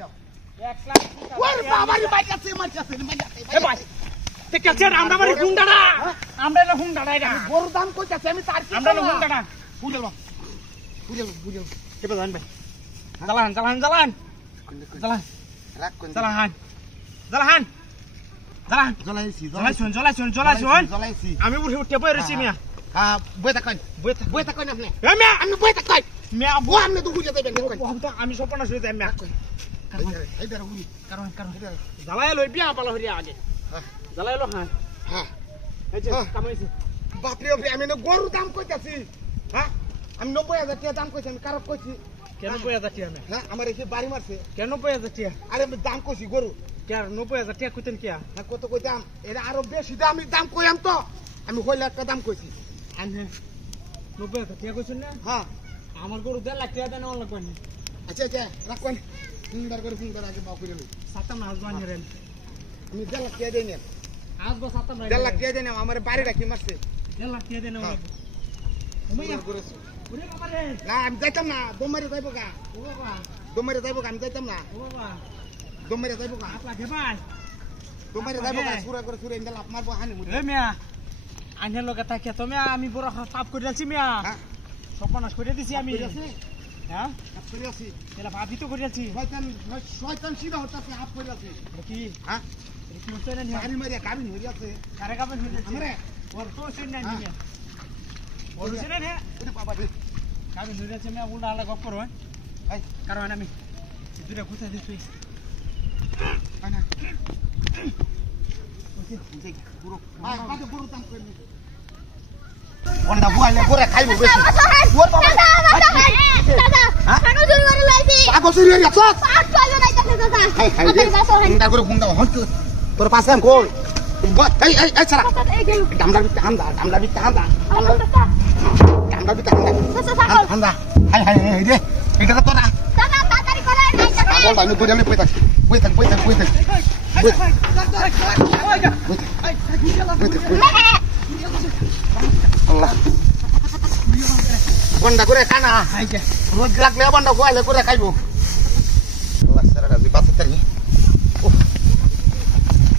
দাও 1 লাখ ওর বাবারে মাইকাছে এ ভাই তে কাছে আমরা বাড়ি হুন্ডাড়া আমরা না হুন্ডাড়া এটা বড় দাম কইতাছে আমি তার কি আমরা না হুন্ডাড়া বুঝল কেবে জান ভাই জালান রাখ কোন জালান জ্বলাইছি জলাইছি আমি উঠে বই রইছি মিয়া হ্যাঁ বইতা কই আপনি এ মিয়া আমি বইতা কই মিয়া ও আপনি তো বুঝে দেবেন কই আমি সপনা শুয়ে যাই মিয়া এই বের হুই কারণ জ্বালাই লই বিয়া পালা হরিয়া আগে জ্বালাই লো হ্যাঁ এই যে কামাইছি বাপরে আমি না গরু দাম কইতাছি হ্যাঁ আমি 90000 টাকা দাম কইছি আমি কারক কইছি কেন 90000 টাকা না হ্যাঁ আমার এসে বাড়ি মারছে কেন 90000 টাকা আরে আমি দাম কইছি গরু কেন 90000 টাকা কইতেন কি হ্যাঁ কত কইতাম এরা আরো বেশি দাম আমি দাম কইয়াম তো আমি 6 লাখ টাকা দাম কইছি আনে 90000 টাকা কইছেন না হ্যাঁ আমার গরু 1.5 লাখ টাকা দেন অন লাগবে না আচ্ছা রাখবেন সুন্দর করে আগে বাউ করে লই সাতটা মাস বানিয়ে রেন আমি 1.5 লাখ টাকা দেই না আজ গো সাতটা মাস 1.5 লাখ টাকা দেই না আমার বাড়ি রাখি মারছে 1.5 লাখ টাকা দেন অন লাগবে সুন্দর করে ওরে বাবা রে না আমি যাইতাম না দমারে যাইবো গা ও বাবা দমারে যাইবো গা আমি যাইতাম না ও বাবা দমারে যাইবো গা আপলা কে ভাই দমারে যাইবো গা সুরা ইন্দা লাভ মারবো হানি মুড়ি এ মিয়া আইনের লগে তাকে তো মিয়া আমি বড় পাপ করে দিছি মিয়া হ্যাঁ সপনাশ করে দিছি আমি হ্যাঁ হাত করে আছি এলা ভাবি তো করে দিছি শয়তান সিধা হতাছে হাত করে আছে কি হ্যাঁ কি হচ্ছে না গাড়ি মারিয়া গাড়ি হয়ে আছে কারে কাপে হইছে আমরে ওর তো সিন নাই মিয়া ওর সিন নাই ওরে বাবা রে কাপে হইছে আছে মিয়া উল্টা আলা গপ করো এই কারণ আমি দুটা গুছা দিছি আনা ওকে ঠিক পুরো ভাই বাদে পুরো দাম করে নি ওন্ডা বুয়ালে করে খাইবো বেশি ওর বাবা দাদা কেন চুরি করে লাইছি আগো চুরি হয়ে গেছে পাঁচ কয়জন আইতাছে দাদা হাই ওন্ডা করে গুন্ডা হন্ত তোর পাশে আম কই এই ছাড়া ডামলা বিতে হান্দা হান্দা হাই রে এটা তো তোরা দাদা তাড়াতাড়ি করে আইতাছে বল আমি বইলে পয়তাছি পয়তাক আল্লাহ বন্ডা করে খানা রোজ লাগলে বন্ডা কোয়ালে করে খাইবো আল্লাহ সারা দি বাসে তারি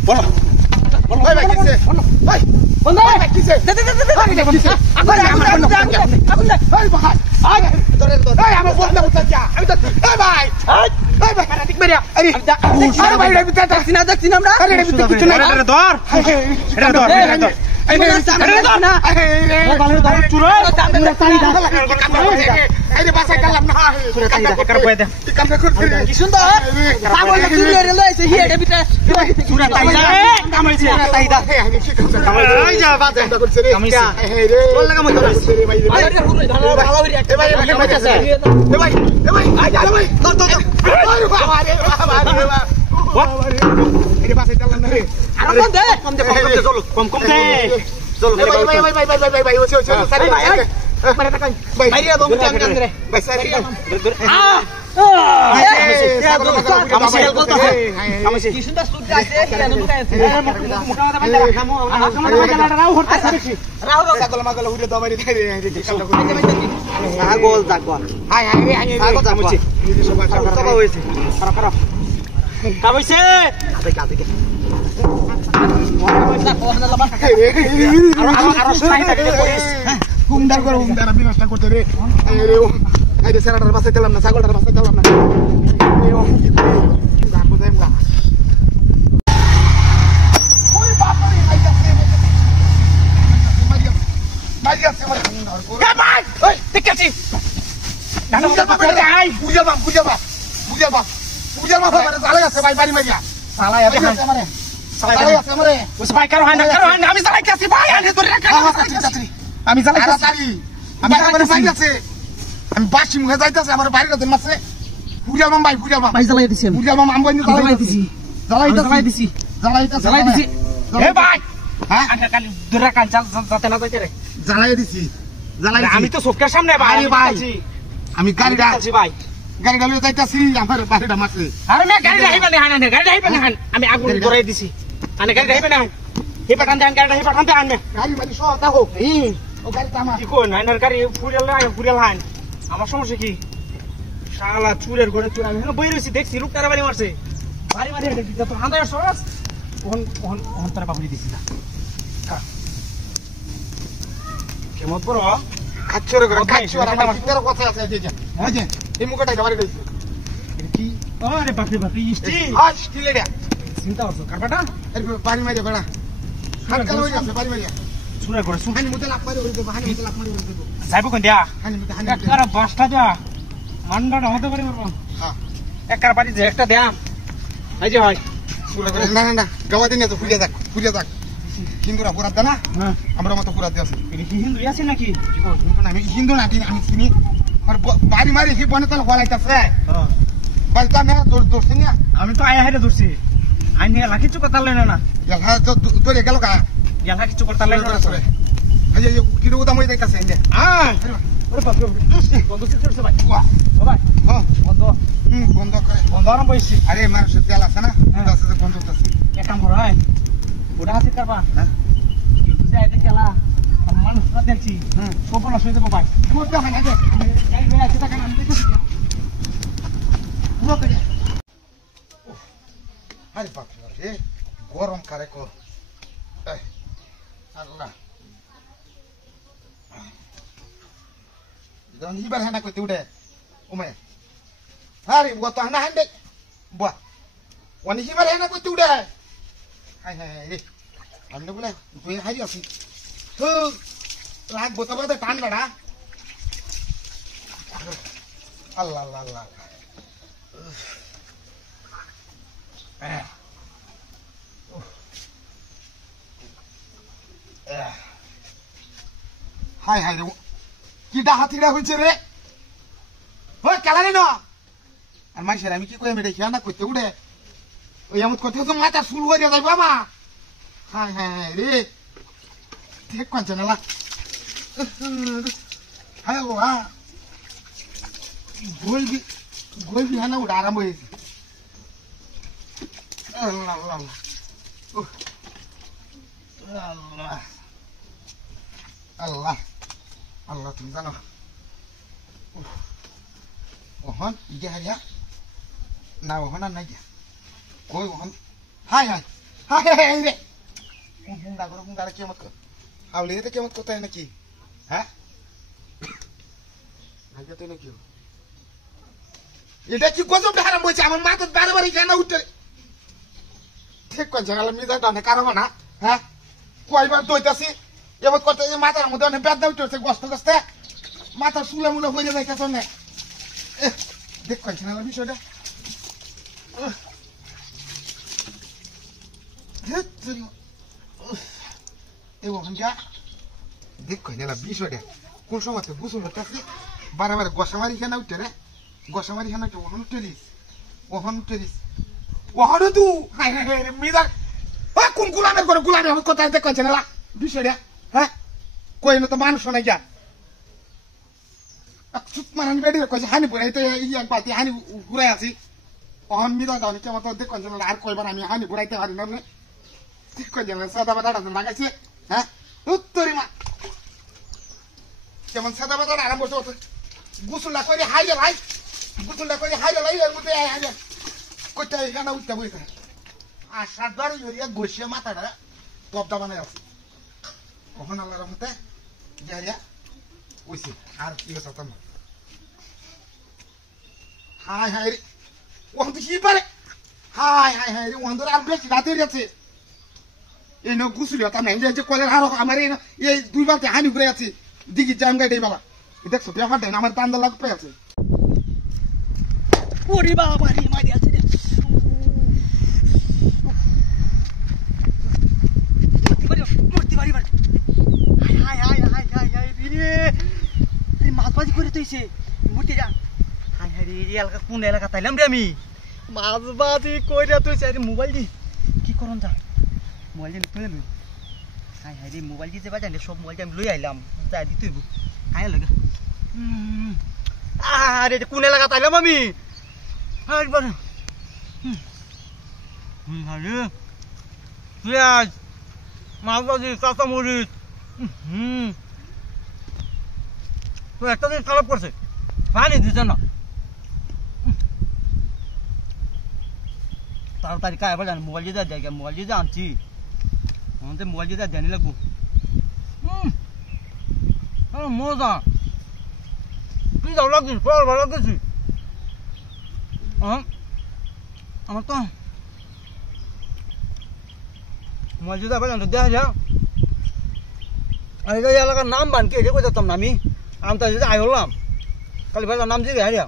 বলো ভাই কিছে ভাই বন্ধ ভাই কিছে দে ভাই ভাই আয় তোরে এই আমার বন্ধ বুঝা যা আমি তো এই ভাই এই ভাই ঠিক মেরিয়া আরে ভাই রে বিটা দেখছিনা আমরা আরে রে বিটা কিছু নাই এটা ধর এটা ধর এই না এই ভালো ধর চুরো এই রে বাসা গেলাম না কার বয় দে কাম কর কি সুন্দর পাগল চুরি করে লইছে হিয়াডে বিটা চুরা তাইদা কামাইছে তাইদা এই যা বাজে করছে রে এই রে তোর লাগা মত রে ভাই আরে হুরে ভালো হইরা এ ভাই বাঁচাছে এ ভাই আই যা ভাই ধর আরে বাবা রে এই বাসে গেলাম না রে আর কম দে চলো কম দে চলো ভাই ওছে সারি ভাই মানে টাকাই ভাই বাইরে দম টাইম টাইম রে ভাই সারি কি সুন্দর সুট আছে কেন মুটাইছে মোটা কথা বাইদা খামো রাও হরতা সারিছি রাও রাও ছাগল মাগল উড়ে দবারি খাই রে কালটা করে ছাগল জাগল হাই রে ছাগল জাগল সবা হইছে পারা কামাইছে আরো সাইড থাকে পুলিশ হুমদার করে হুমদার আমি নষ্ট করতে রে রে ও এই সেরাটার বাসে গেলাম না ছাগলটার বাসে গেলাম না এই ও কি করে যাবো যাইম না ওরে বাপ রে আইতাছে মারিয়া সে মার হুমদার করে এ ভাই ওই দেখছি বুঝা বাপ বাবা চালা আছে ভাই বাড়ি মারিয়া সালাই আবে আমারে চালাই আছে আমারে ওই ভাই কারো হয় না আমি সালাই কাছি ভাই আনে তোরে রাখা আমি চালাই কাছি আমি আমার ভাই আছে আমি বাসি মুখে যাইতাছে আমার বাইরে গেছে মাছে বুঝা মাম ভাই ভাই জ্বালাই দিছি বুঝা মাম আমি জ্বালাই দিছি জ্বালাই দিছি এ ভাই হ্যাঁ আগে কালি দূরে কাল যাতে না যাইতে রে জ্বালাই দিছি আমি তো চোখের সামনে ভাই আমি গাড়িটা ভাই গাড়িটা লয়ে যাইতাছি আমার বাইরেটা মাছে আরে মে গাড়ি রাইবা না হান গাড়ি রাইবা না হান আমি আগুন ধরাই দিছি আনে গাড়ি রাইবা না হে পাঠান দেন গাড়ি হে পাঠান দেন গাড়ি মানে সহতা হোক ও গাড়িটা আমার কি কোন আইনার গাড়ি ফুরিয়াল হান আমার সমস্যা কি শালা চুরের ঘরে চুর আমি বই রয়েছি দেখছি লোক তারা বাড়ি মারছে বাড়ি মারি দেখছি তো হাঁদায় সরাস ওহন তারা বাবুলি দিছি না কেমন বড় কাচ্চরে করে কাচ্চর আমার ভিতর কথা আছে এই যে এই যে এই মুখটা গাবারে দিছি কি আরে বাপরে বাপরে ইস্টি আজ স্টিলে দে চিন্তা করছো কারবাটা এর বাড়ি মারি বেড়া হাত কালো হয়ে গেছে বাড়ি মারি চুরের ঘরে চুর হানি মুতে লাভ মারি ওই তো হানি মুতে লাভ মারি ওই তো যাইব কোন দিয়া হানি মুতে হানি একার বাসটা দিয়া মান্ডাটা হতে পারি মারবো হ্যাঁ একার বাড়ি যে একটা দেয়া এই যে হয় না না না গাওয়া দিনে তো ফুরিয়া যাক হিন্দুরা পুরাত না হ্যাঁ আমরা মতো পুরাত আছে এটা কি হিন্দু আছে নাকি আমি হিন্দু না আমি চিনি আর বাড়ি মারি সে বনে তাহলে গলাইতেছে বাড়িটা না তোর চিনি আমি তো আয়া হেরে ধরছি আইন হেলা কিছু কথা লই না হ্যাঁ তো তোর গেল কা হেলা কিছু কথা লই না এই যে কিলো দাম হয়ে যাইতাছে এই যে ওরে বাপ রে বন্ধ করছে ভাই বাহ ভাই হ্যাঁ বন্ধ বন্ধ করে বন্ধ আরাম বইছি আরে মানুষ তেল আছে না আছে বন্ধ করতেছে এক কাম করো ভাই ওটা হাতে করবা না কি বুঝে আইতে গেলা মানুষ না দেখছি কোপলা শুয়ে দেবো ভাই কোটা হয় না যে এই ভাই আছে টাকা আমি দেখছি পুরো করে আরে বাপ রে গরম কারে কো আল্লাহ dan hibar hana ko tude ume hari buat hana hande buat wani hibar hana ko tude hai hai ande bole tuh hari asi tu lag bota bota tan bada Allah Allah Allah hai hai কি ডাহাতিরা হইছে রে ওই কালারে না আর মাইশের আমি কি কই আমি দেখি না কইতে উড়ে ওই এমন কথা তো মাথা শুরু হয়ে যায় বাবা হাই হাই রে ঠিক কোনছে না হাই ও হা গোলবি হানা উড়া আরাম হয়েছে আল্লাহ আল্লাহ আল্লাহ আল্লাহ Allah তুমি জানো ওহন ইগে হারিয়া না ওহন না গিয়া কই ওহন হাই হাই হাই হাই রে গুন্ডা কেমন হাওলে রে কেমন কথা নাকি হ্যাঁ নাকি তো নাকি এটা কি গজব হারাম বইছে আমার মাথা বারবার কেন উঠে ঠিক কোন জায়গা মিজা ডানে কারণ না হ্যাঁ কয়বার দইতাছি এবার করতে মাথার মধ্যে অনেক বেদনা উঠেছে গস্ত গস্তে মাথা শুলে মুলে হয়ে যাইতেছে না দেখ কইছে না বিষয়টা ওখান যা দেখ কই না বিষয়টা কোন সময় তো বুঝুন হচ্ছে বারে গসামারি খানা উঠে রে গসামারি খানা উঠে ওখান উঠে দিস ওখানে তু হাই হাই রে মিজার কোন গুলামের করে গুলামের কথা দেখ কইছে না বিষয়টা হ্যাঁ কই না তো মানুষ নাই যা চুপ মারানি বেড়ি কইছে হানি পড়ে তো এক বাতি হানি ঘুরাই আছি অহন মিদা দাও কেমন তো দেখ কইছে আর কইবার আমি হানি ঘুরাইতে পারি না ঠিক কইছে না সাদা বাদাটা লাগাইছে হ্যাঁ উত্তরি মা কেমন সাদা বাদাটা আরাম বসে গুসুলা করে হাইলে লাই এর মধ্যে হাইলে কইতে এখানে উঠতে বইতে আর সাত বার ইউরিয়া গোসিয়া মাথাটা তবদা বানাই আছে কখন আল্লাহর রহমতে জারিয়া ওইছে আর কি হতো না হাই হাই রে ওখান তো কি পারে হাই রে ওখান তো আর বেশি রাতে যাচ্ছে এই ন গুছলি হতাম না যে কলের আর আমার এই দুইবার হানি ঘুরে আছে দিঘি জাম গাইডে বাবা দেখছো ব্যাপার দেয় আমার তান্দা লাগতে আছে ওরে বাবা রে মারি আছে রে মূর্তি বাড়ি হাই রে মাছবাজি করে তুইছে মূর্তি যা হাই রে এলাকা কোন এলাকা তাইলাম রে আমি মাছবাজি কইরা তুইছে আরে মোবাইল দি কি করন যা মোবাইল দি তুই লই হাই রে মোবাইল দি যে বাজান সব মোবাইল আমি লই আইলাম যাই দি তুইব আয় লাগা আরে কোন এলাকা তাইলাম আমি আরে বাবা আরে পেঁয়াজ মাছবাজি কাঁচামরিচ তো একটা দিন খারাপ করছে পানি দিচ্ছে না তাড়াতাড়ি কায় বলে মোবাইল দিয়ে দেয় মোবাইল দিয়ে আনছি আমাদের মোবাইল দিয়ে জানি লাগবো মজা তুই যাও লাগছিস ভালো লাগছিস আমার তো মোবাইল দিয়ে বলে দেখা যা আর এই এলাকার নাম বানকে এটা কই যেতাম না আমি আমতা যদি আই হলাম কালি ভাই নাম দিয়ে হারিয়া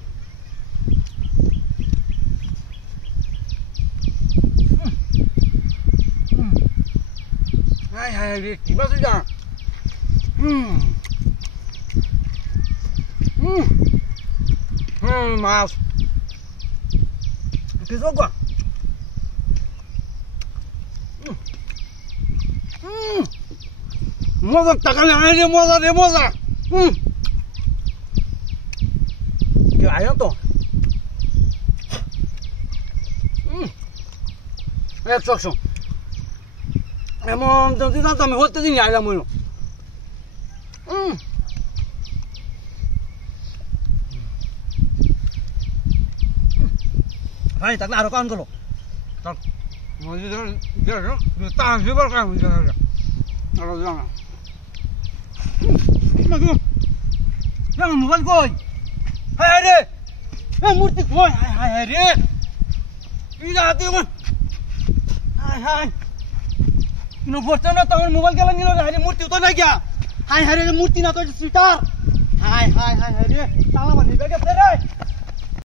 হাই হাই রে কি বাসু যা মাছ কিছু গা মজা টাকা রে মজা রে মজা কি আয় তো একশো এমন যদি জানতাম আমি হতে দিন আইলাম ওই ভাই থাকলে আরো কান করো মোবাইল কই হায় রে মূর্তি কই হায় রে কি হাতে হায় হায় কিন্তু বসতে না তোমার মোবাইল গেল নিল হায় মূর্তি তো নাই গিয়া হায় হায় রে মূর্তি না তো সিটার হায় হায় হায় হায় রে তালা বান্ধি গেছে রে